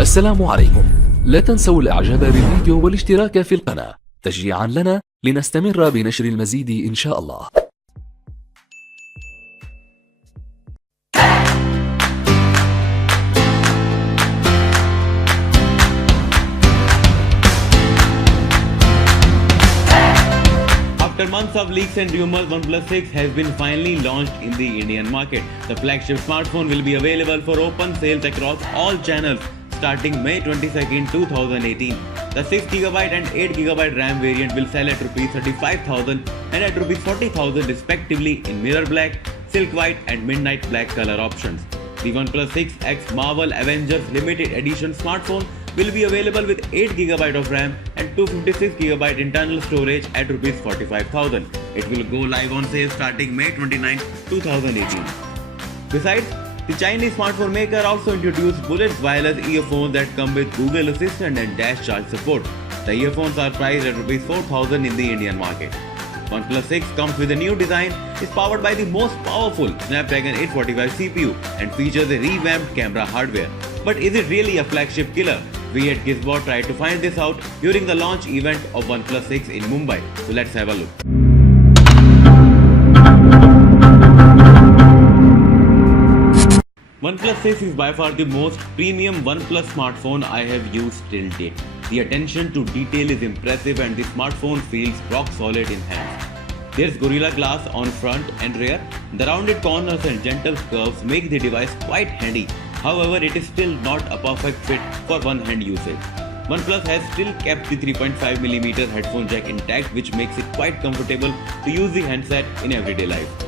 السلام عليكم. لا تنسوا الاعجاب بالفيديو والاشتراك في القناة تشجيعا لنا لنستمر بنشر المزيد إن شاء الله. After months of leaks and rumors, OnePlus 6 has been finally launched in the Indian market. The flagship smartphone will be available for open sales across all channels starting May 22, 2018. The 6GB and 8GB RAM variant will sell at Rs 35,000 and at Rs 40,000 respectively in mirror black, silk white and midnight black color options. The OnePlus 6X Marvel Avengers Limited Edition smartphone will be available with 8GB of RAM and 256GB internal storage at Rs 45,000. It will go live on sale starting May 29, 2018. Besides, the Chinese smartphone maker also introduced Bullets wireless earphones that come with Google Assistant and Dash Charge support. The earphones are priced at Rs 4,000 in the Indian market. OnePlus 6 comes with a new design, is powered by the most powerful Snapdragon 845 CPU and features a revamped camera hardware. But is it really a flagship killer? We at Gizbot tried to find this out during the launch event of OnePlus 6 in Mumbai. So let's have a look. OnePlus 6 is by far the most premium OnePlus smartphone I have used till date. The attention to detail is impressive and the smartphone feels rock solid in hands. There's Gorilla Glass on front and rear. The rounded corners and gentle curves make the device quite handy. However, it is still not a perfect fit for one-hand usage. OnePlus has still kept the 3.5mm headphone jack intact, which makes it quite comfortable to use the handset in everyday life.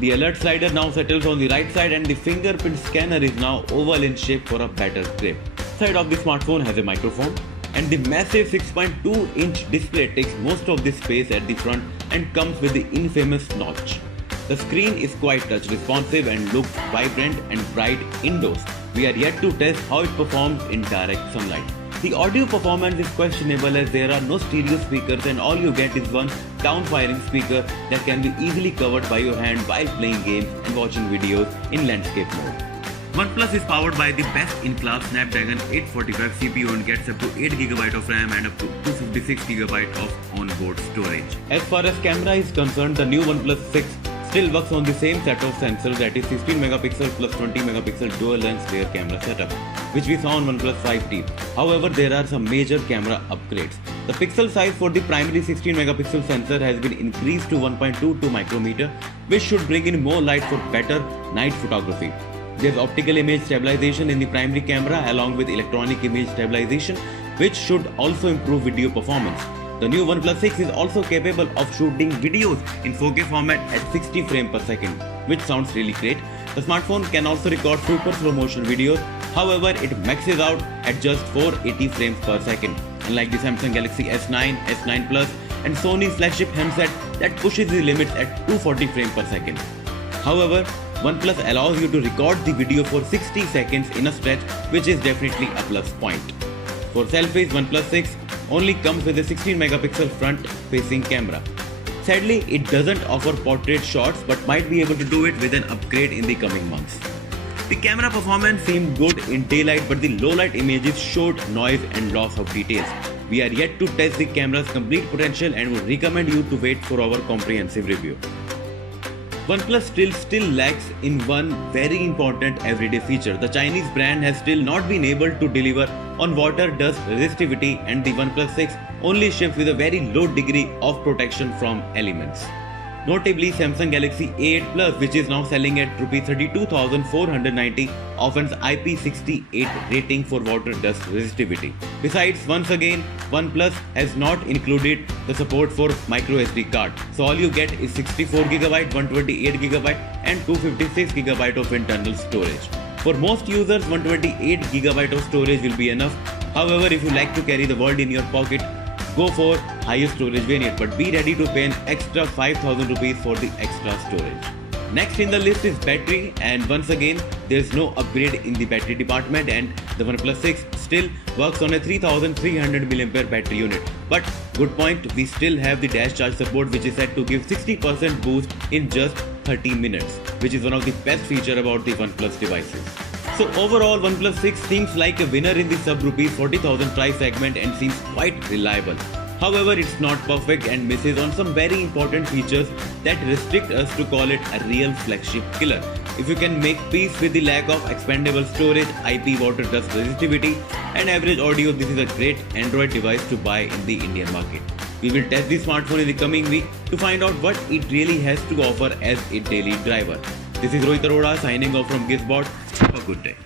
The alert slider now settles on the right side and the fingerprint scanner is now oval in shape for a better grip. Side of the smartphone has a microphone and the massive 6.2-inch display takes most of the space at the front and comes with the infamous notch. The screen is quite touch responsive and looks vibrant and bright indoors. We are yet to test how it performs in direct sunlight. The audio performance is questionable as there are no stereo speakers and all you get is one down-firing speaker that can be easily covered by your hand while playing games and watching videos in landscape mode. OnePlus is powered by the best-in-class Snapdragon 845 CPU and gets up to 8GB of RAM and up to 256GB of onboard storage. As far as camera is concerned, the new OnePlus 6 still works on the same set of sensors, that is 16MP plus 20MP dual lens rear camera setup, which we saw on OnePlus 5T. However, there are some major camera upgrades. The pixel size for the primary 16MP sensor has been increased to 1.22 micrometer, which should bring in more light for better night photography. There's optical image stabilization in the primary camera along with electronic image stabilization, which should also improve video performance. The new OnePlus 6 is also capable of shooting videos in 4K format at 60 frames per second, which sounds really great. The smartphone can also record super slow motion videos, however it maxes out at just 480 frames per second, unlike the Samsung Galaxy S9, S9 Plus and Sony's flagship handset that pushes the limits at 240 frames per second. However, OnePlus allows you to record the video for 60 seconds in a stretch, which is definitely a plus point. For selfies, OnePlus 6 only comes with a 16MP front-facing camera. Sadly, it doesn't offer portrait shots but might be able to do it with an upgrade in the coming months. The camera performance seemed good in daylight but the low-light images showed noise and loss of details. We are yet to test the camera's complete potential and would recommend you to wait for our comprehensive review. OnePlus still lacks in one very important everyday feature. The Chinese brand has still not been able to deliver on water dust resistivity and the OnePlus 6 only ships with a very low degree of protection from elements. Notably, Samsung Galaxy A8 Plus, which is now selling at Rs 32,490, offers IP68 rating for water dust resistivity. Besides, once again, OnePlus has not included the support for microSD card. So all you get is 64GB, 128GB and 256GB of internal storage. For most users, 128GB of storage will be enough. However, if you like to carry the world in your pocket, go for higher storage variant, but be ready to pay an extra 5,000 rupees for the extra storage. Next in the list is battery, and once again there is no upgrade in the battery department and the OnePlus 6 still works on a 3300mAh battery unit. But good point, we still have the Dash Charge support, which is set to give 60% boost in just 30 minutes, which is one of the best features about the OnePlus devices. So overall, OnePlus 6 seems like a winner in the sub rupees 40,000 price segment and seems quite reliable. However, it's not perfect and misses on some very important features that restrict us to call it a real flagship killer. If you can make peace with the lack of expandable storage, IP water dust resistivity and average audio, this is a great Android device to buy in the Indian market. We will test the smartphone in the coming week to find out what it really has to offer as a daily driver. This is Rohit Arora signing off from Gizbot. Have a good day.